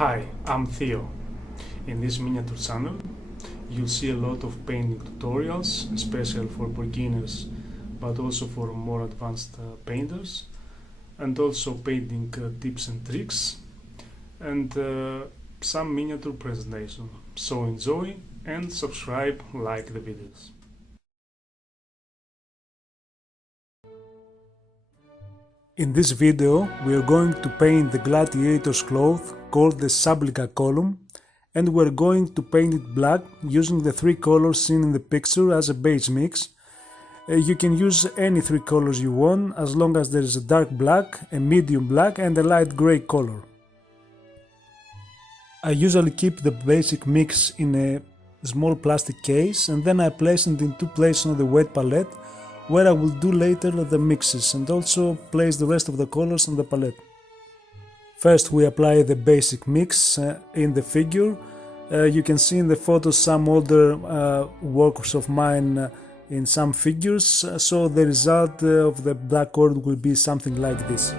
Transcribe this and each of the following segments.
Hi, I'm Theo. In this miniature channel, you'll see a lot of painting tutorials, especially for beginners, but also for more advanced painters, and also painting tips and tricks, and some miniature presentation. So enjoy and subscribe, like the videos. In this video, we are going to paint the gladiator's cloth called the supplica column, and we're going to paint it black using the three colors seen in the picture as a base mix. You can use any three colors you want as long as there is a dark black, a medium black and a light grey color. I usually keep the basic mix in a small plastic case and then I place it in two places on the wet palette, where I will do later the mixes and also place the rest of the colors on the palette. First we apply the basic mix in the figure. You can see in the photos some older works of mine in some figures, so the result of the black cord will be something like this.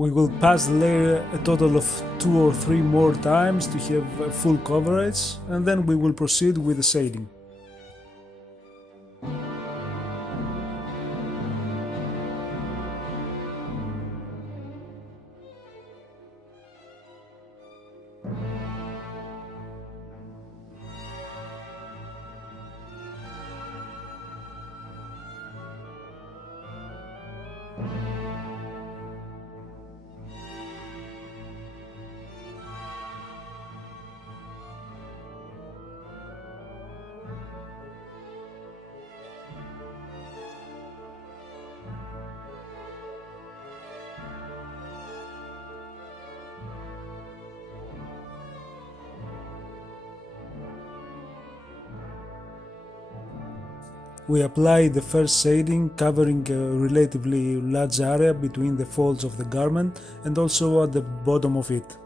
We will pass the layer a total of 2 or 3 more times to have full coverage, and then we will proceed with the shading. We apply the first shading, covering a relatively large area between the folds of the garment and also at the bottom of it.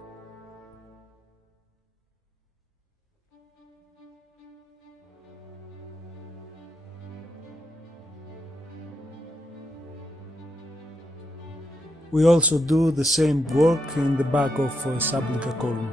We also do the same work in the back of supplica column.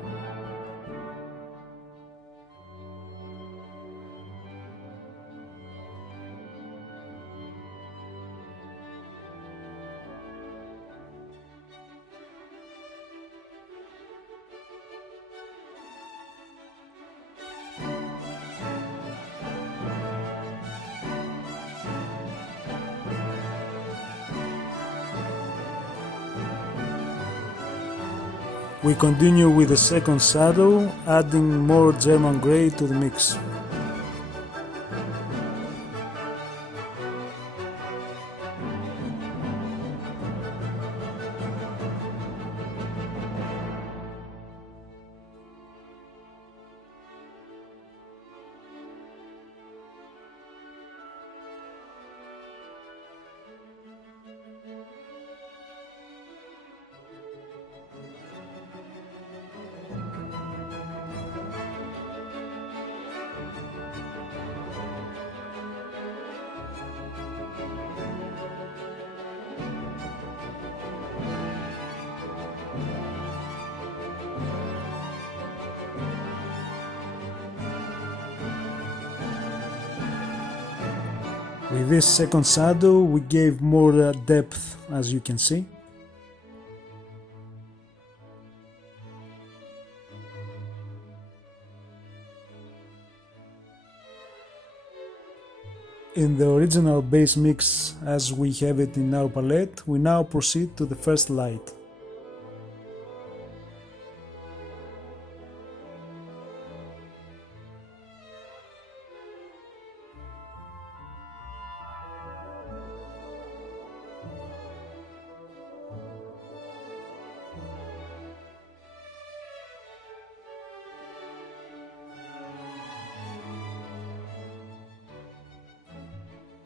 We continue with the second shadow, adding more German grey to the mix. With this second shadow we gave more depth, as you can see. In the original base mix as we have it in our palette, we now proceed to the first light.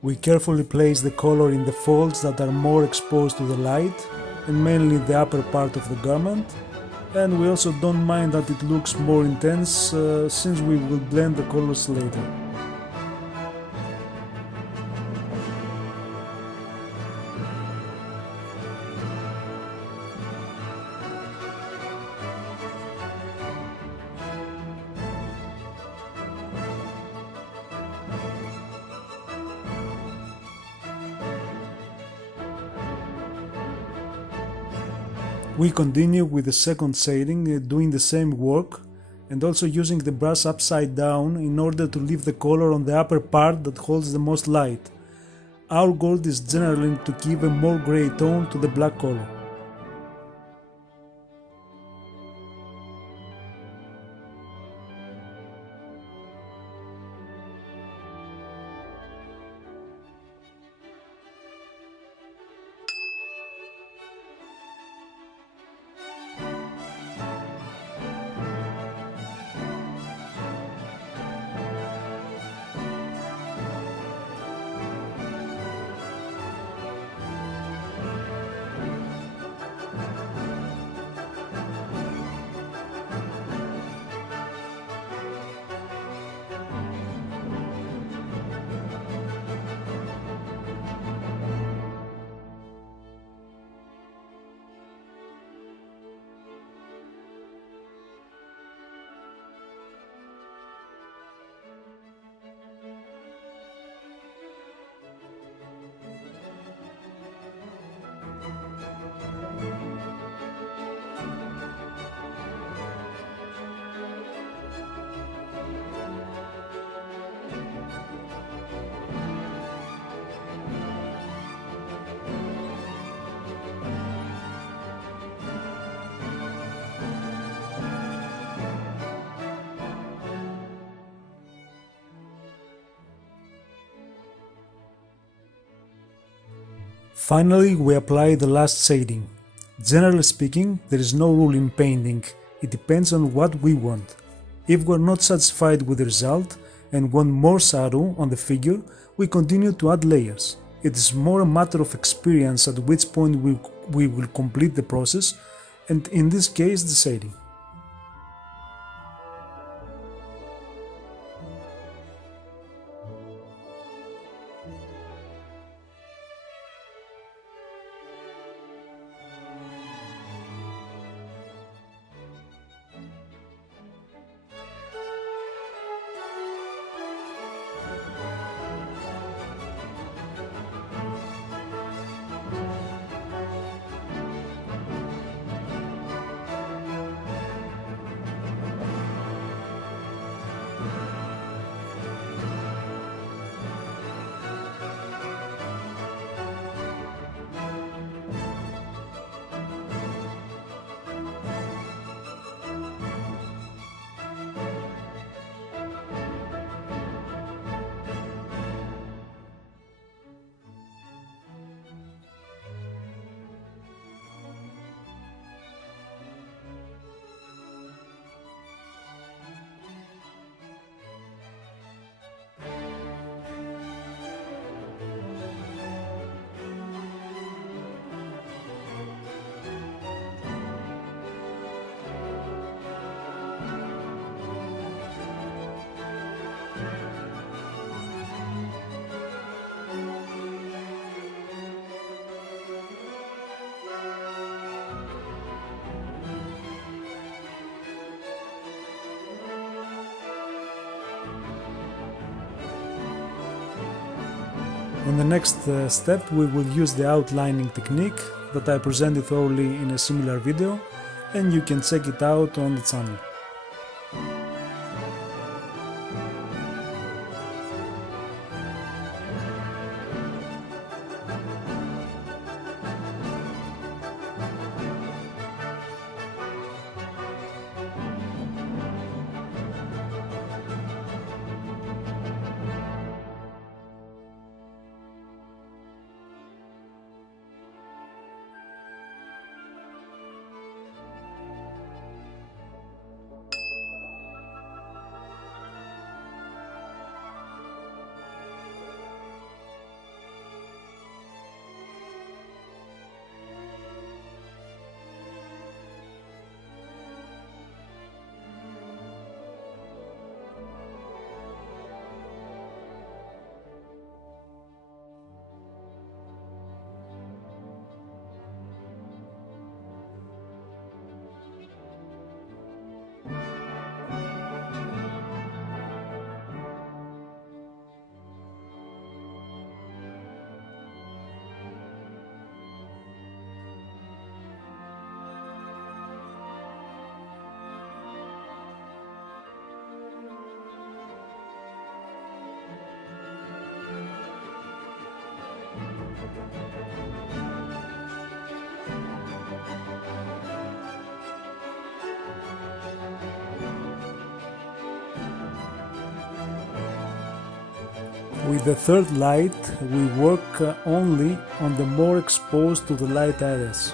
We carefully place the color in the folds that are more exposed to the light, and mainly the upper part of the garment, and we also don't mind that it looks more intense since we will blend the colors later. We continue with the second shading, doing the same work and also using the brush upside down in order to leave the color on the upper part that holds the most light. Our goal is generally to give a more grey tone to the black color. Finally, we apply the last shading. Generally speaking, there is no rule in painting, it depends on what we want. If we're not satisfied with the result and want more shadow on the figure, we continue to add layers. It is more a matter of experience at which point we will complete the process, and in this case the shading. In the next step we will use the outlining technique that I presented thoroughly in a similar video, and you can check it out on the channel. With the third light, we work only on the more exposed to the light areas.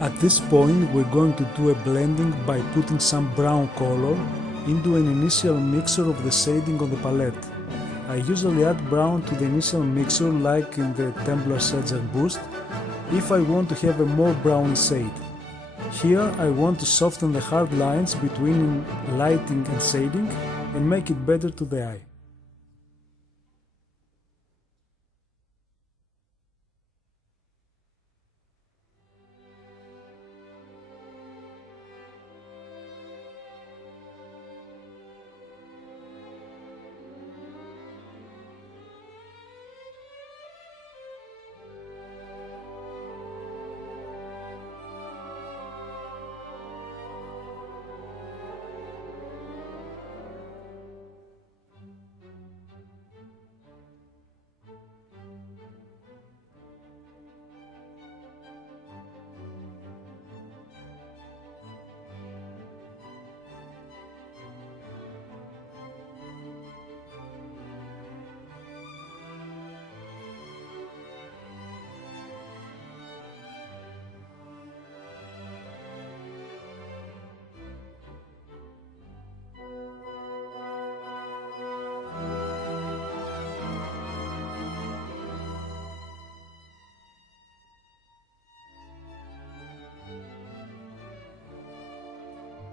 At this point we're going to do a blending by putting some brown color into an initial mixture of the shading on the palette. I usually add brown to the initial mixture like in the Templar Surge and Boost if I want to have a more brown shade. Here I want to soften the hard lines between lighting and shading and make it better to the eye.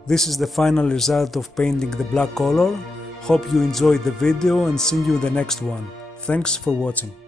This is the final result of painting the black color. Hope you enjoyed the video and see you in the next one. Thanks for watching.